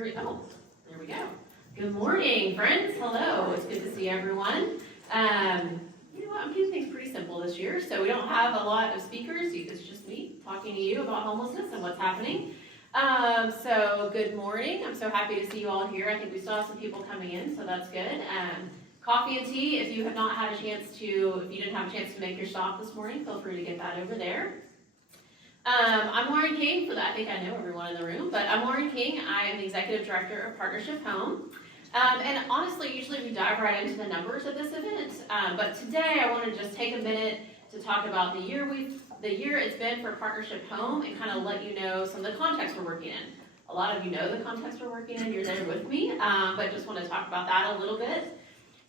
Here we go. There we go. Good morning, friends. Hello. It's good to see everyone. You know what? I'm keeping things pretty simple this year, so we don't have a lot of speakers. It's just me talking to you about homelessness and what's happening. So good morning. I'm so happy to see you all here. I think we still have some people coming in, so that's good. Coffee and tea, if you have not had a chance to, if you didn't have a chance to make your stop this morning, feel free to get that over there. I'm Lauren King, for that I think I know everyone in the room, but I'm Lauren King. I am the Executive Director of Partnership Home. And honestly, usually we dive right into the numbers of this event, but today I want to just take a minute to talk about the year it's been for Partnership Home and kind of let you know some of the context we're working in. A lot of you know the context we're working in, you're there with me, but just want to talk about that a little bit.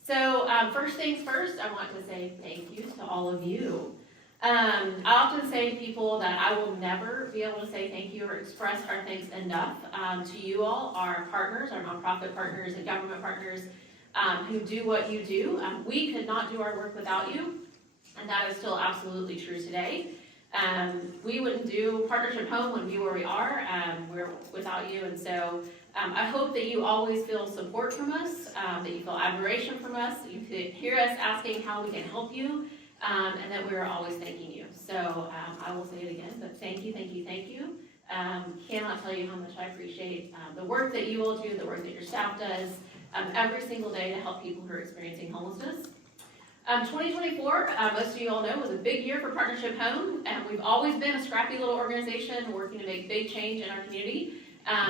So first things first, I want to say thank you to all of you. I often say to people that I will never be able to say thank you or express our thanks enough to you all, our partners, our nonprofit partners and government partners who do what you do. We could not do our work without you, and that is still absolutely true today. We wouldn't do Partnership Home, wouldn't be where we are, we're without you, and so I hope that you always feel support from us, that you feel admiration from us, that you could hear us asking how we can help you, and that we're always thanking you. So I will say it again, but thank you, thank you, thank you. Cannot tell you how much I appreciate the work that you all do, the work that your staff does every single day to help people who are experiencing homelessness. 2024, most of you all know, was a big year for Partnership Home, and we've always been a scrappy little organization working to make big change in our community.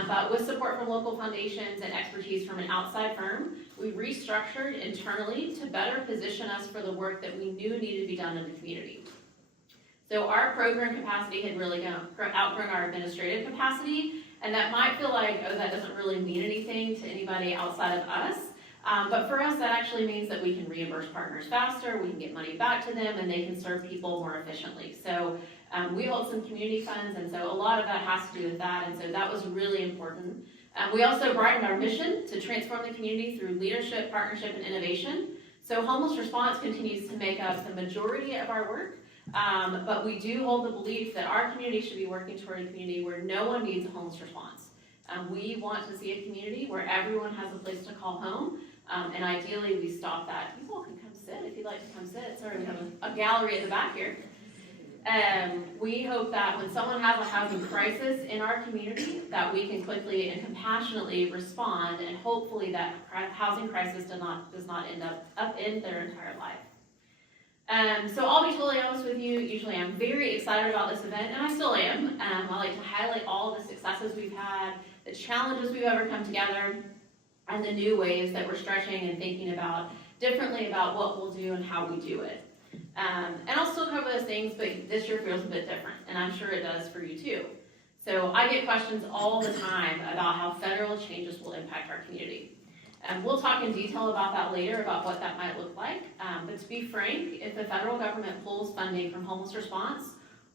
But with support from local foundations and expertise from an outside firm, we restructured internally to better position us for the work that we knew needed to be done in the community. So our program capacity had really outgrown our administrative capacity, and that might feel like, oh, that doesn't really mean anything to anybody outside of us. But for us, that actually means that we can reimburse partners faster, we can get money back to them, and they can serve people more efficiently. So we hold some community funds, and so a lot of that has to do with that, and so that was really important. We also brightened our mission to transform the community through leadership, partnership, and innovation. So homeless response continues to make up the majority of our work, but we do hold the belief that our community should be working toward a community where no one needs a homeless response. We want to see a community where everyone has a place to call home, and ideally we stop that. You all can come sit if you'd like to come sit. Sorry, we have a gallery at the back here. We hope that when someone has a housing crisis in our community, that we can quickly and compassionately respond, and hopefully that housing crisis does not end up in their entire life. So I'll be totally honest with you, usually I'm very excited about this event, and I still am. I like to highlight all the successes we've had, the challenges we've overcome together, and the new ways that we're stretching and thinking about differently about what we'll do and how we do it. And I'll still cover those things, but this year feels a bit different, and I'm sure it does for you too. So I get questions all the time about how federal changes will impact our community. And we'll talk in detail about that later, about what that might look like. But to be frank, if the federal government pulls funding from homeless response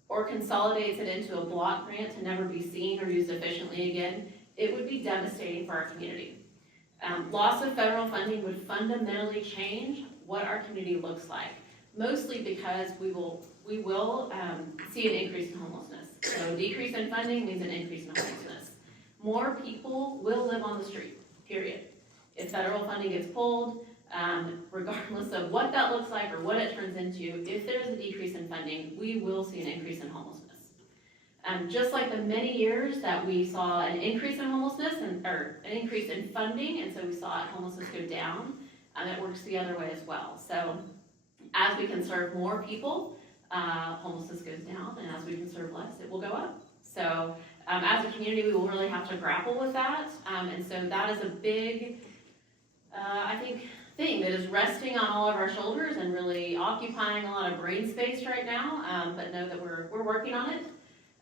or consolidates it into a block grant to never be seen or used efficiently again, it would be devastating for our community. Loss of federal funding would fundamentally change what our community looks like, mostly because we will see an increase in homelessness. So a decrease in funding means an increase in homelessness. More people will live on the street, period. If federal funding gets pulled, regardless of what that looks like or what it turns into, if there's a decrease in funding, we will see an increase in homelessness. Just like the many years that we saw an increase in homelessness or an increase in funding, and so we saw homelessness go down, it works the other way as well. So as we can serve more people, homelessness goes down, and as we can serve less, it will go up. So as a community, we will really have to grapple with that, and so that is a big, I think, thing that is resting on all of our shoulders and really occupying a lot of brain space right now, but know that we're working on it.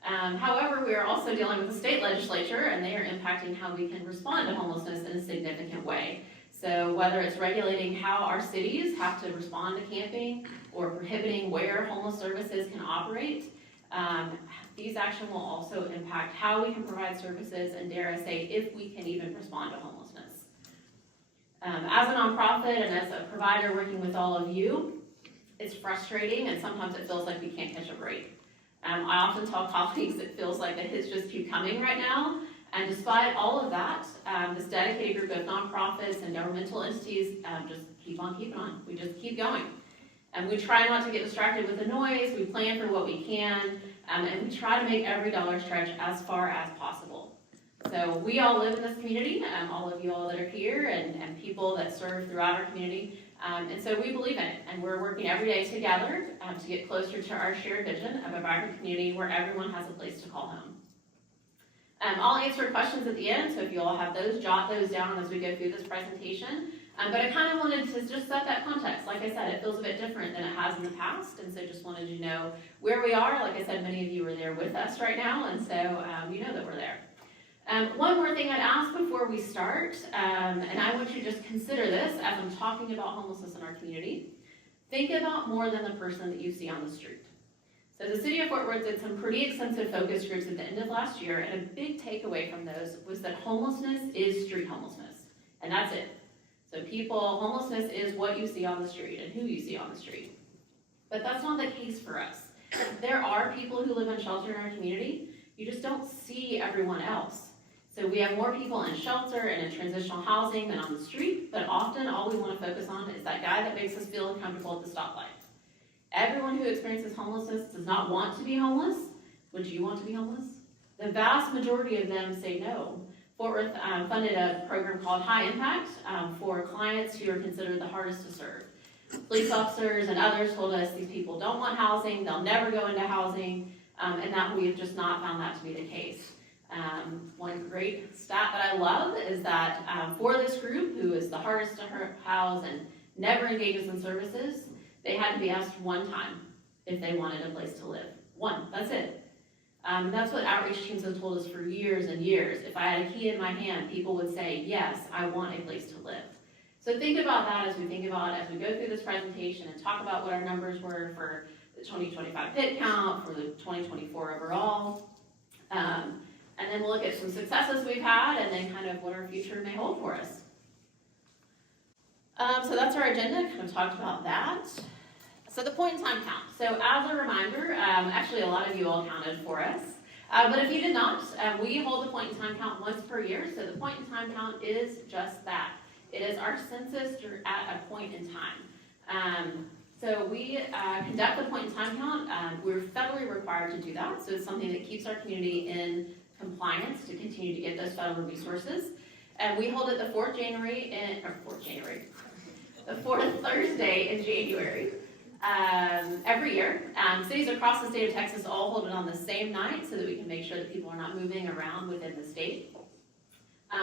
However, we are also dealing with the state legislature, and they are impacting how we can respond to homelessness in a significant way. So whether it's regulating how our cities have to respond to camping or prohibiting where homeless services can operate, these actions will also impact how we can provide services and, dare I say, if we can even respond to homelessness. As a nonprofit and as a provider working with all of you, it's frustrating, and sometimes it feels like we can't catch a break. I often tell colleagues it feels like the hits just keep coming right now, and despite all of that, dedicated group of nonprofits and governmental entities just keep on keeping on. We just keep going. And we try not to get distracted with the noise. We plan for what we can, and we try to make every dollar stretch as far as possible. So we all live in this community, all of you all that are here, and people that serve throughout our community. And so we believe in it, and we're working every day together to get closer to our shared vision of a vibrant community where everyone has a place to call home. I'll answer questions at the end, so if you all have those, jot those down as we go through this presentation. But I kind of wanted to just set that context. Like I said, it feels a bit different than it has in the past, and so just wanted you to know where we are. Like I said, many of you are there with us right now, and so you know that we're there. One more thing I'd ask before we start, and I want you to just consider this as I'm talking about homelessness in our community. Think about more than the person that you see on the street. So the City of Fort Worth did some pretty extensive focus groups at the end of last year, and a big takeaway from those was that homelessness is street homelessness, and that's it. So homelessness is what you see on the street and who you see on the street. But that's not the case for us. There are people who live in shelter in our community. You just don't see everyone else. So we have more people in shelter and in transitional housing than on the street, but often all we want to focus on is that guy that makes us feel uncomfortable at the stoplight. Everyone who experiences homelessness does not want to be homeless. Would you want to be homeless? The vast majority of them say no. Fort Worth funded a program called High Impact for clients who are considered the hardest to serve. Police officers and others told us these people don't want housing, they'll never go into housing, and that we have just not found that to be the case. One great stat that I love is that for this group, who is the hardest to house and never engages in services, they had to be asked one time if they wanted a place to live. One, that's it. That's what outreach teams have told us for years and years. If I had a key in my hand, people would say, yes, I want a place to live. So think about that as we go through this presentation and talk about what our numbers were for the 2025 PIT count, for the 2024 overall. And then we'll look at some successes we've had and then kind of what our future may hold for us. So that's our agenda, kind of talked about that. So the point in time count. So as a reminder, actually a lot of you all counted for us, but if you did not, we hold the point in time count once per year. So the point in time count is just that. It is our census at a point in time. So we conduct the point in time count. We're federally required to do that. So it's something that keeps our community in compliance to continue to get those federal resources. And we hold it the fourth Thursday in January. Every year. Cities across the state of Texas all hold it on the same night so that we can make sure that people are not moving around within the state.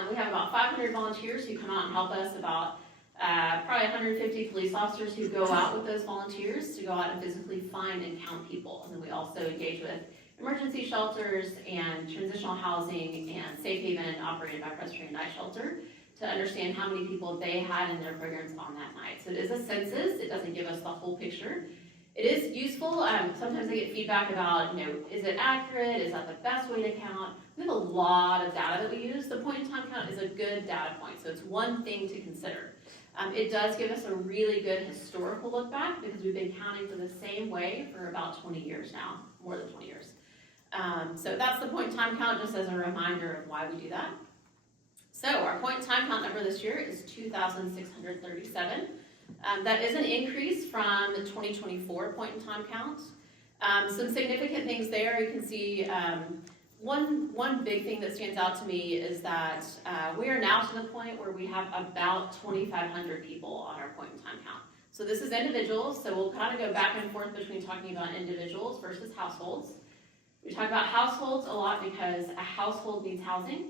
We have about 500 volunteers who come out and help us, about probably 150 police officers who go out with those volunteers to go out and physically find and count people. And then we also engage with emergency shelters and transitional housing and Safe Haven operated by Presbyterian Night Shelter to understand how many people they had in their programs on that night. So it is a census. It doesn't give us the whole picture. It is useful. Sometimes I get feedback about, is it accurate? Is that the best way to count? We have a lot of data that we use. The point in time count is a good data point, so it's one thing to consider. It does give us a really good historical look back because we've been counting for the same way for about 20 years now, more than 20 years. So that's the point in time count, just as a reminder of why we do that. So our point in time count number this year is 2,637. That is an increase from the 2024 point in time count. Some significant things there. You can see one big thing that stands out to me is that we are now to the point where we have about 2,500 people on our point in time count. So this is individuals, so we'll kind of go back and forth between talking about individuals versus households. We talk about households a lot because a household needs housing.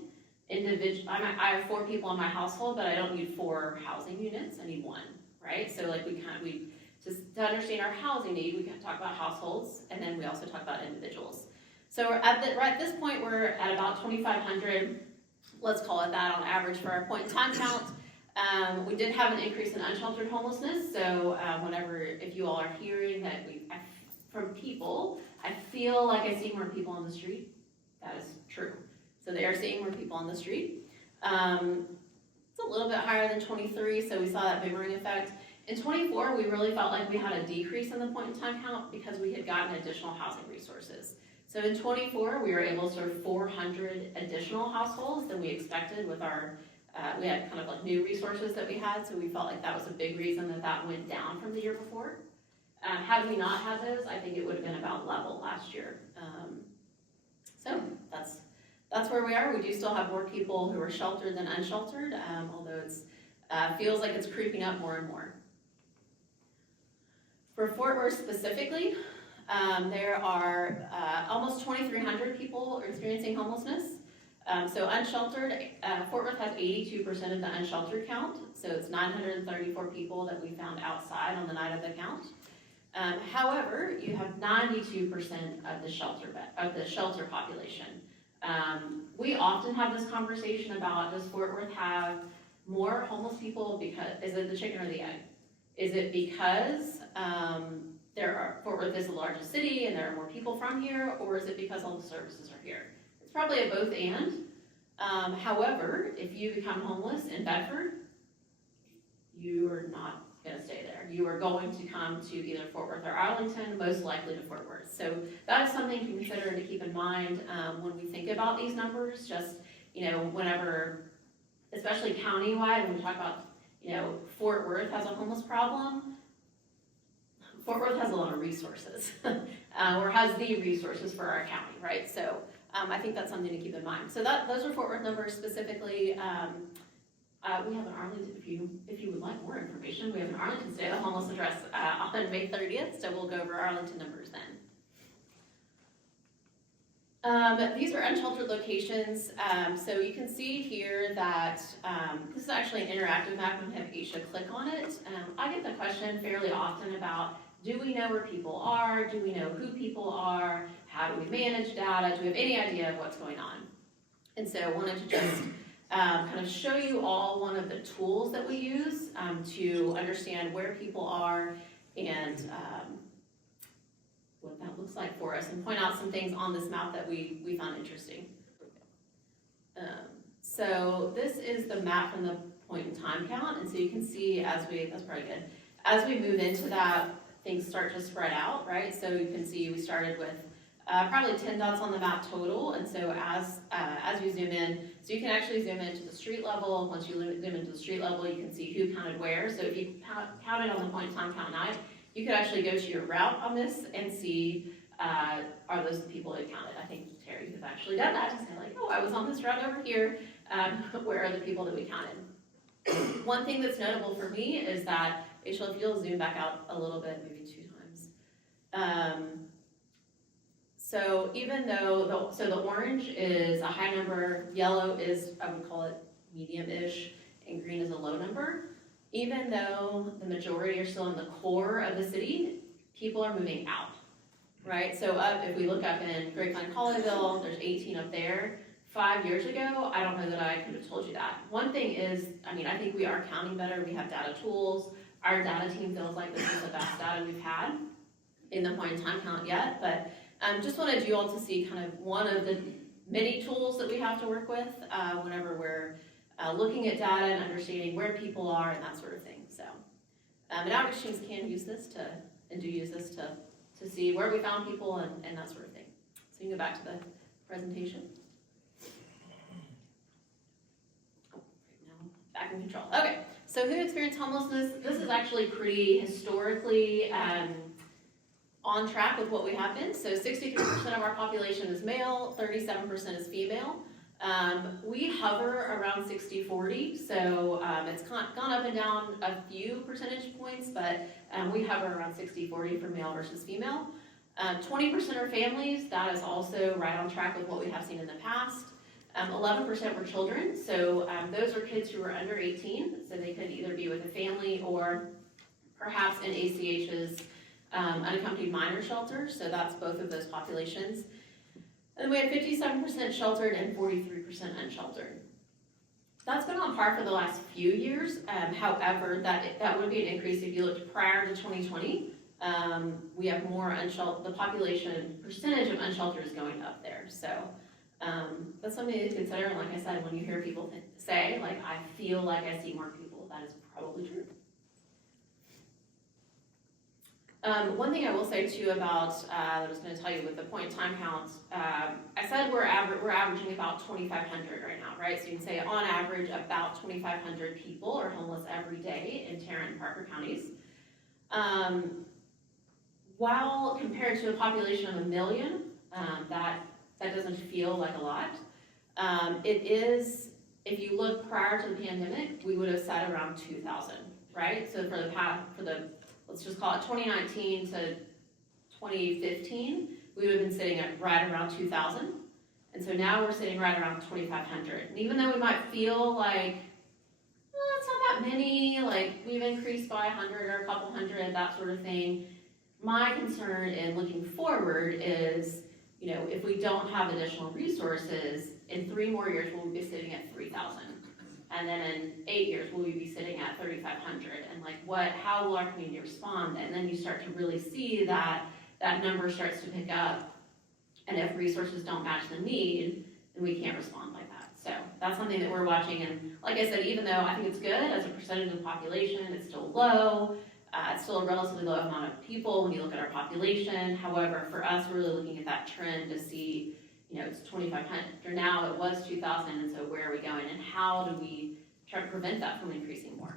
I have 4 people in my household, but I don't need 4 housing units. I need 1, right? So like to understand our housing need, we can talk about households, and then we also talk about individuals. So we're at this point, we're at about 2,500. Let's call it that on average for our point in time count. We did have an increase in unsheltered homelessness. So if you all are hearing that from people, I feel like I see more people on the street. That is true. So they are seeing more people on the street. It's a little bit higher than 23, so we saw that boomerang effect. In 24, we really felt like we had a decrease in the point in time count because we had gotten additional housing resources. So in 24, we were able to serve 400 additional households than we expected with our we had kind of like new resources that we had, so we felt like that was a big reason that that went down from the year before. Had we not had those, I think it would have been about level last year. So that's where we are. We do still have more people who are sheltered than unsheltered, although it's feels like it's creeping up more and more. For Fort Worth specifically, there are almost 2,300 people experiencing homelessness. So unsheltered, Fort Worth has 82% of the unsheltered count, so it's 934 people that we found outside on the night of the count. However, you have 92% of the shelter population. We often have this conversation about, does Fort Worth have more homeless people because, is it the chicken or the egg? Is it because Fort Worth is the largest city and there are more people from here, or is it because all the services are here? It's probably a both and. However, if you become homeless in Bedford, you are not going to stay there. You are going to come to either Fort Worth or Arlington, most likely to Fort Worth. So that is something to consider and to keep in mind when we think about these numbers. Just, whenever, especially countywide, when we talk about, Fort Worth has a homeless problem, Fort Worth has a lot of resources, or has the resources for our county, right? So I think that's something to keep in mind. So those are Fort Worth numbers specifically. We have an Arlington, if you would like more information, we have an Arlington State Homeless Address on May 30th, so we'll go over Arlington numbers then. These are unsheltered locations, so you can see here that this is actually an interactive map. I'm going to have Aisha click on it. I get the question fairly often about, do we know where people are? Do we know who people are? How do we manage data? Do we have any idea of what's going on? And so I wanted to just kind of show you all one of the tools that we use to understand where people are and what that looks like for us, and point out some things on this map that we found interesting. So this is the map from the point in time count, and so you can see that's probably good. As we move into that, things start to spread out, right? So you can see we started with probably 10 dots on the map total, and so as we zoom in, so you can actually zoom into the street level. Once you zoom into the street level, you can see who counted where. So if you counted on the point in time count night, you could actually go to your route on this and see, are those the people that counted? I think Terry has actually done that, to say like, oh, I was on this route over here, where are the people that we counted? One thing that's notable for me is that, Aisha, if you'll zoom back out a little bit, maybe 2 times. So even though, the orange is a high number, yellow is, I would call it medium-ish, and green is a low number. Even though the majority are still in the core of the city, people are moving out, right? So if we look up in Grapevine, Colleyville, there's 18 up there. 5 years ago, I don't know that I could have told you that. One thing is, I think we are counting better. We have data tools. Our data team feels like this is the best data we've had in the point in time count yet, but just wanted you all to see kind of one of the many tools that we have to work with whenever we're looking at data and understanding where people are and that sort of thing. So, and outreach teams can use this to see where we found people and that sort of thing. So you can go back to the presentation. Oh, now back in control. Okay, so who experienced homelessness? This is actually pretty historically on track with what we have been. So 63% of our population is male, 37% is female. We hover around 60-40, so it's gone up and down a few percentage points, but we hover around 60-40 for male versus female. 20% are families. That is also right on track with what we have seen in the past. 11% were children, so those are kids who are under 18, so they could either be with a family or perhaps in ACH's unaccompanied minor shelter, so that's both of those populations. And we had 57% sheltered and 43% unsheltered. That's been on par for the last few years. However, that would be an increase if you looked prior to 2020. We have more unsheltered, the population percentage of unsheltered is going up there. So that's something to consider. And like I said, when you hear people say, like, I feel like I see more people, that is probably true. One thing I will say too about, I was going to tell you with the point in time counts, I said we're averaging about 2,500 right now, right? So you can say on average about 2,500 people are homeless every day in Tarrant and Parker counties. While compared to a population of 1 million, that doesn't feel like a lot. It is, if you look prior to the pandemic, we would have sat around 2,000, right? So let's just call it 2019 to 2015, we would have been sitting at right around 2,000. And so now we're sitting right around 2,500. And even though we might feel like, it's not that many, like we've increased by 100 or a couple hundred, that sort of thing, my concern in looking forward is, if we don't have additional resources, in 3 more years, we'll be sitting at 3,000. And then in 8 years, will we be sitting at 3,500? And how will our community respond? And then you start to really see that number starts to pick up. And if resources don't match the need, then we can't respond like that. So that's something that we're watching. And like I said, even though I think it's good as a percentage of the population, it's still low. It's still a relatively low amount of people when you look at our population. However, for us, we're really looking at that trend to see, it's 2,500 now, it was 2,000, and so where are we going, and how do we try to prevent that from increasing more?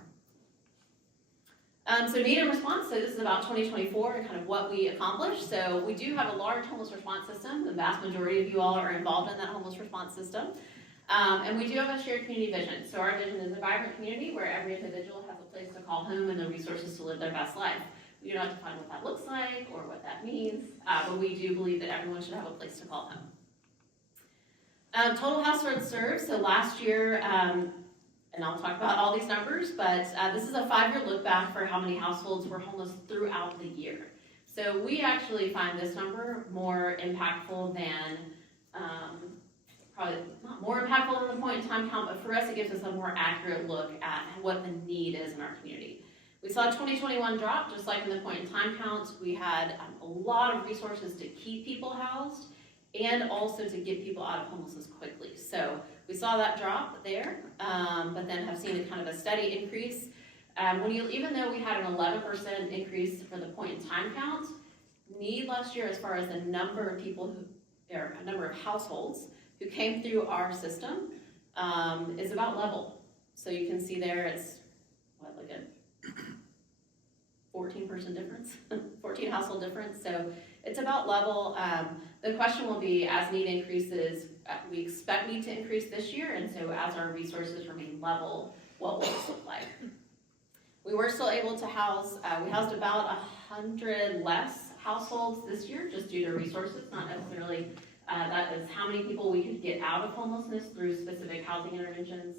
So need and response, so this is about 2024 and kind of what we accomplished. So we do have a large homeless response system. The vast majority of you all are involved in that homeless response system. And we do have a shared community vision. So our vision is a vibrant community where every individual has a place to call home and the resources to live their best life. We do not define what that looks like or what that means, but we do believe that everyone should have a place to call home. Total households served, so last year, and I'll talk about all these numbers, but this is a 5-year look back for how many households were homeless throughout the year. So we actually find this number more impactful than, probably not more impactful than the point in time count, but for us it gives us a more accurate look at what the need is in our community. We saw 2021 drop, just like in the point in time counts. We had a lot of resources to keep people housed, and also to get people out of homelessness quickly. So we saw that drop there, but then have seen a kind of a steady increase. Even though we had an 11% increase for the point in time count, need last year as far as the number of people or a number of households who came through our system is about level. So you can see there it's, like a 14 person difference, 14 household difference. So it's about level. The question will be, as need increases, we expect need to increase this year, and so as our resources remain level, what will this look like? We were still able to house, we housed about 100 less households this year, just due to resources, not necessarily, that is how many people we could get out of homelessness through specific housing interventions.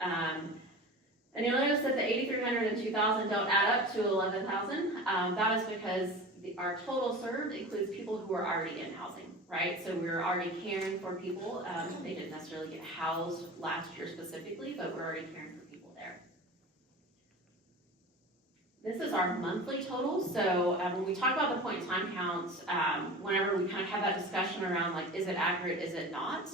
And you'll notice that the 8,300 and 2,000 don't add up to 11,000. That is because our total served includes people who are already in housing, right? So we're already caring for people. They didn't necessarily get housed last year specifically, but we're already caring for people there. This is our monthly total. So when we talk about the point in time counts, whenever we kind of have that discussion around like, is it accurate, is it not?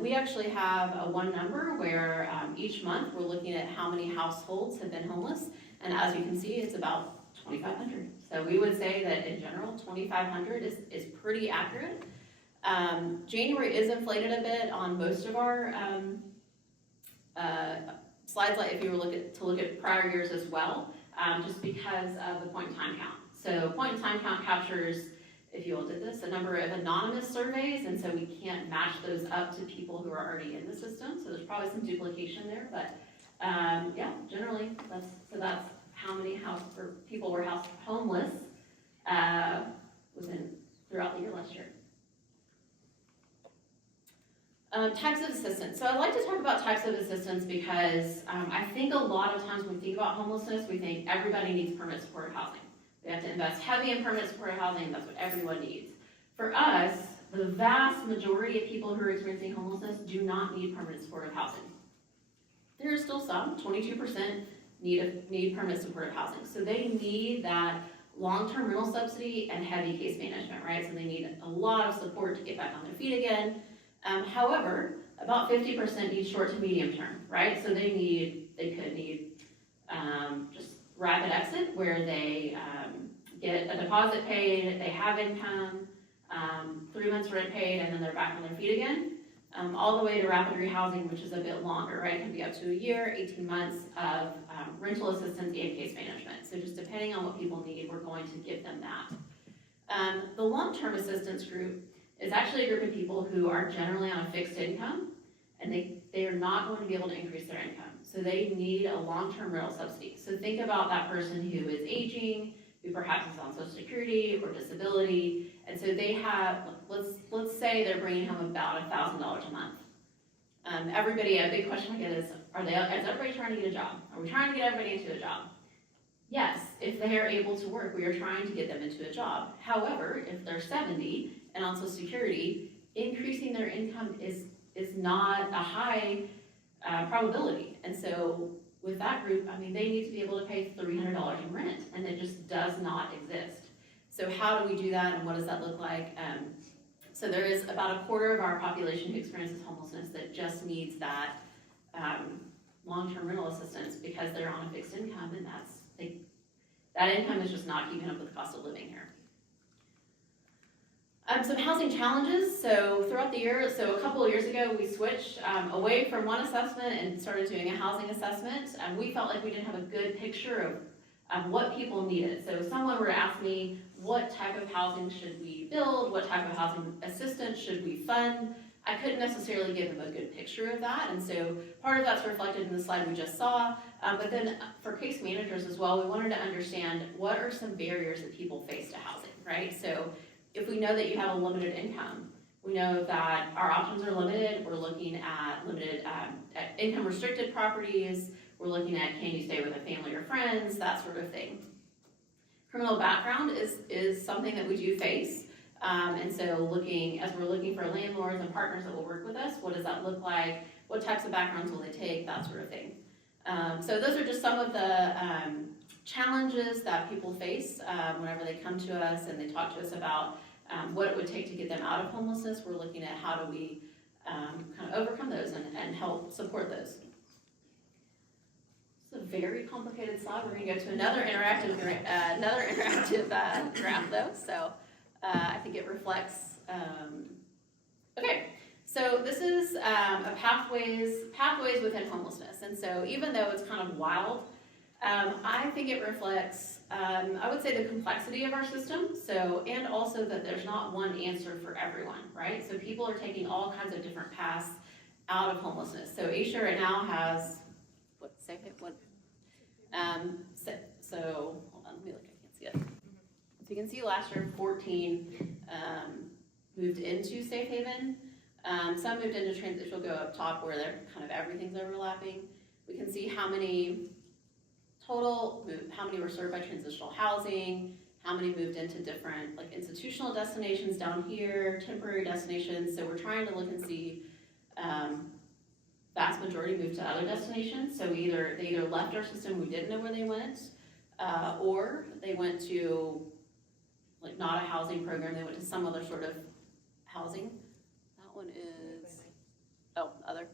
We actually have one number where each month we're looking at how many households have been homeless, and as you can see, it's about 2,500. So we would say that in general, 2,500 is pretty accurate. January is inflated a bit on most of our slides, like if you were to look at prior years as well, just because of the point in time count. So point in time count captures, if you all did this, a number of anonymous surveys, and so we can't match those up to people who are already in the system. So there's probably some duplication there, but yeah, generally that's how many people were homeless throughout the year last year. Types of assistance. So I'd like to talk about types of assistance because I think a lot of times when we think about homelessness, we think everybody needs permanent supportive housing. We have to invest heavy in permanent supportive housing, and that's what everyone needs. For us, the vast majority of people who are experiencing homelessness do not need permanent supportive housing. There are still some, 22%, need permanent supportive housing. So they need that long-term rental subsidy and heavy case management, right? So they need a lot of support to get back on their feet again. However, about 50% need short to medium term, right? So they could need just rapid exit where they get a deposit paid, they have income, 3 months rent paid, and then they're back on their feet again. All the way to rapid rehousing, which is a bit longer, right? It can be up to a year, 18 months of rental assistance and case management. So just depending on what people need, we're going to give them that. The long-term assistance group is actually a group of people who are generally on a fixed income, and they are not going to be able to increase their income. So they need a long-term rental subsidy. So think about that person who is aging, who perhaps is on Social Security or disability, and so they have, let's say they're bringing home about $1,000 a month. A big question I get is everybody trying to get a job? Are we trying to get everybody into a job? Yes, if they are able to work, we are trying to get them into a job. However, if they're 70 and on Social Security, increasing their income is not a high probability. And so with that group, I mean, they need to be able to pay $300 in rent, and it just does not exist. So how do we do that, and what does that look like? So there is about a quarter of our population who experiences homelessness that just needs that long-term rental assistance because they're on a fixed income, and that income is just not keeping up with the cost of living here. Some housing challenges. So throughout the year, a couple of years ago, we switched away from one assessment and started doing a housing assessment. We felt like we didn't have a good picture of what people needed. So if someone were to ask me, what type of housing should we build? What type of housing assistance should we fund? I couldn't necessarily give them a good picture of that. And so part of that's reflected in the slide we just saw. But then for case managers as well, we wanted to understand what are some barriers that people face to housing, right? So if we know that you have a limited income, we know that our options are limited. We're looking at limited income restricted properties. We're looking at, can you stay with a family or friends, that sort of thing. Criminal background is something that we do face. And so as we're looking for landlords and partners that will work with us, what does that look like? What types of backgrounds will they take? That sort of thing. So those are just some of the challenges that people face whenever they come to us and they talk to us about what it would take to get them out of homelessness. We're looking at how do we kind of overcome those and help support those. It's a very complicated slide. We're going to go to another interactive graph though. So I think it reflects. Okay, so this is a pathways within homelessness, and so even though it's kind of wild. I think it reflects, I would say, the complexity of our system, and also that there's not one answer for everyone, right? So people are taking all kinds of different paths out of homelessness. So Asia right now has, hold on, let me look, I can't see it. So you can see last year 14 moved into Safe Haven. Some moved into transition. We'll go up top where they're kind of everything's overlapping. We can see how many were served by transitional housing, how many moved into different like institutional destinations down here, temporary destinations. So we're trying to look and see vast majority moved to other destinations. So they either left our system, we didn't know where they went, or they went to like not a housing program, they went to some other sort of housing. That one is, other.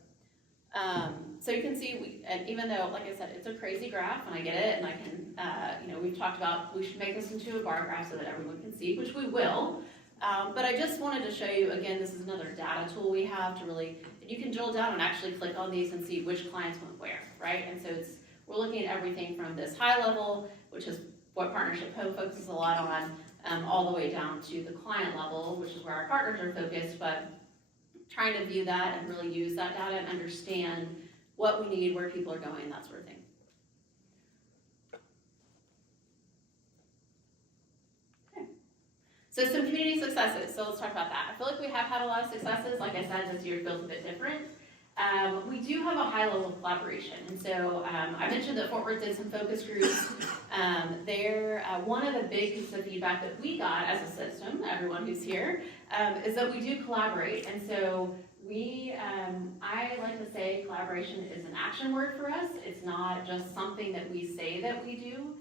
So you can see, and even though, like I said, it's a crazy graph, and I get it, and I can, we've talked about we should make this into a bar graph so that everyone can see, which we will. But I just wanted to show you, again, this is another data tool we have to really, you can drill down and actually click on these and see which clients went where, right? And so we're looking at everything from this high level, which is what Partnership Home focuses a lot on, all the way down to the client level, which is where our partners are focused, but trying to view that and really use that data and understand what we need, where people are going, that sort of thing. Okay. So some community successes. So let's talk about that. I feel like we have had a lot of successes. Like I said, this year feels a bit different. We do have a high level of collaboration. And so I mentioned that Fort Worth did some focus groups. One of the big pieces of feedback that we got as a system, everyone who's here, is that we do collaborate. And so I like to say collaboration is an action word for us. It's not just something that we say that we do.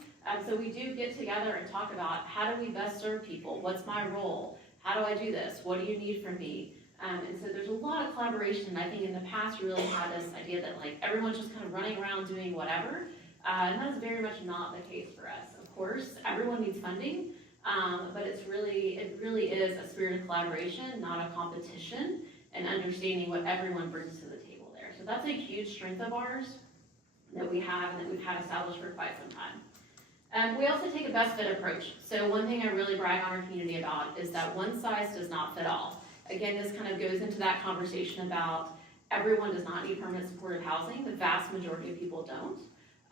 So we do get together and talk about how do we best serve people? What's my role? How do I do this? What do you need from me? And so there's a lot of collaboration. I think in the past we really had this idea that like everyone's just kind of running around doing whatever. And that's very much not the case for us. Of course, everyone needs funding, but it really is a spirit of collaboration, not a competition, and understanding what everyone brings to the table there. So that's a huge strength of ours that we have and that we've had established for quite some time. We also take a best fit approach. So one thing I really brag on our community about is that one size does not fit all. Again, this kind of goes into that conversation about everyone does not need permanent supportive housing. The vast majority of people don't.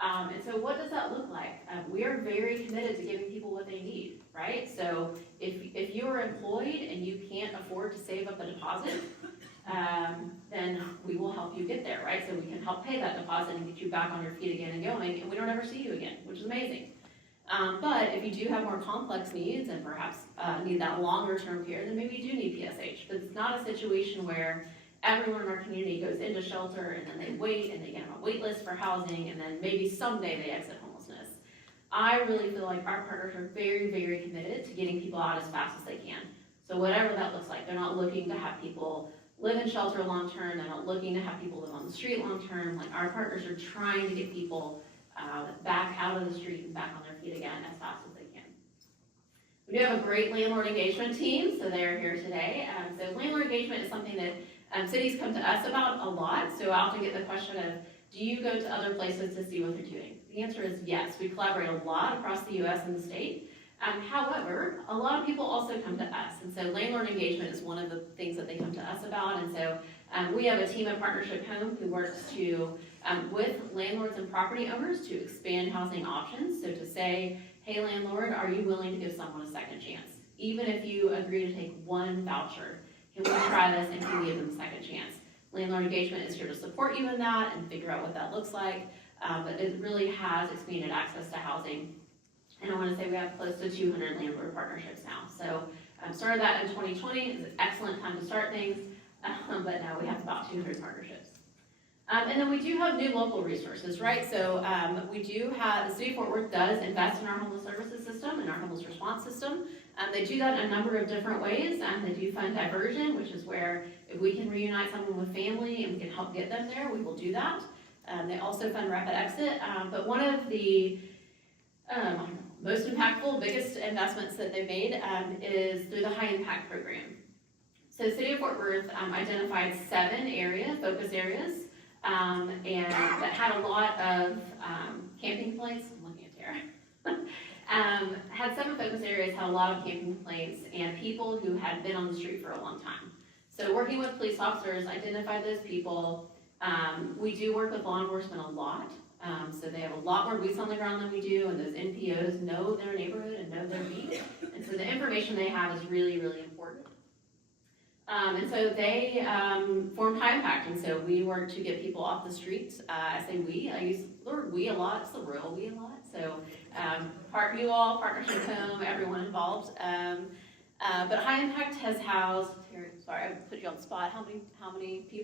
And so what does that look like? We are very committed to giving people what they need, right? So if you are employed and you can't afford to save up a deposit, then we will help you get there, right? So we can help pay that deposit and get you back on your feet again and going, and we don't ever see you again, which is amazing. But if you do have more complex needs and perhaps need that longer term care, then maybe you do need PSH. But it's not a situation where everyone in our community goes into shelter and then they wait and they get on a wait list for housing and then maybe someday they exit homelessness. I really feel like our partners are very, very committed to getting people out as fast as they can. So whatever that looks like, they're not looking to have people live in shelter long term, they're not looking to have people live on the street long term. Like our partners are trying to get people back out of the street and back on their feet again as fast as they can. We do have a great landlord engagement team, so they're here today. So landlord engagement is something that cities come to us about a lot, so I often get the question of, do you go to other places to see what they're doing? The answer is yes. We collaborate a lot across the U.S. and the state. However, a lot of people also come to us, and so landlord engagement is one of the things that they come to us about, and so we have a team at Partnership Home who works to, with landlords and property owners to expand housing options. So to say, hey landlord, are you willing to give someone a second chance? Even if you agree to take one voucher, can we try this and can we give them a second chance? Landlord engagement is here to support you in that and figure out what that looks like, but it really has expanded access to housing. And I want to say we have close to 200 landlord partnerships now. So started that in 2020. It's an excellent time to start things, but now we have about 200 partnerships. And then we do have new local resources, right? So we do have, the City of Fort Worth does invest in our homeless services system and our homeless response system. They do that in a number of different ways. They do fund diversion, which is where if we can reunite someone with family and we can help get them there, we will do that. They also fund rapid exit, but one of the most impactful, biggest investments that they've made is through the high impact program. So City of Fort Worth identified 7 focus areas, and that had a lot of camping complaints. I'm looking at Tara. Had 7 focus areas, had a lot of camping complaints, and people who had been on the street for a long time. So working with police officers, identified those people. We do work with law enforcement a lot. So they have a lot more boots on the ground than we do, and those NPOs know their neighborhood and know their beat. And so the information they have is really, really important. And so they formed High Impact, and so we work to get people off the streets. I say we, I use the word we a lot, it's the royal we a lot. So you all, Partnership Home, everyone involved. But High Impact has housed, sorry, I put you on the spot, how many people?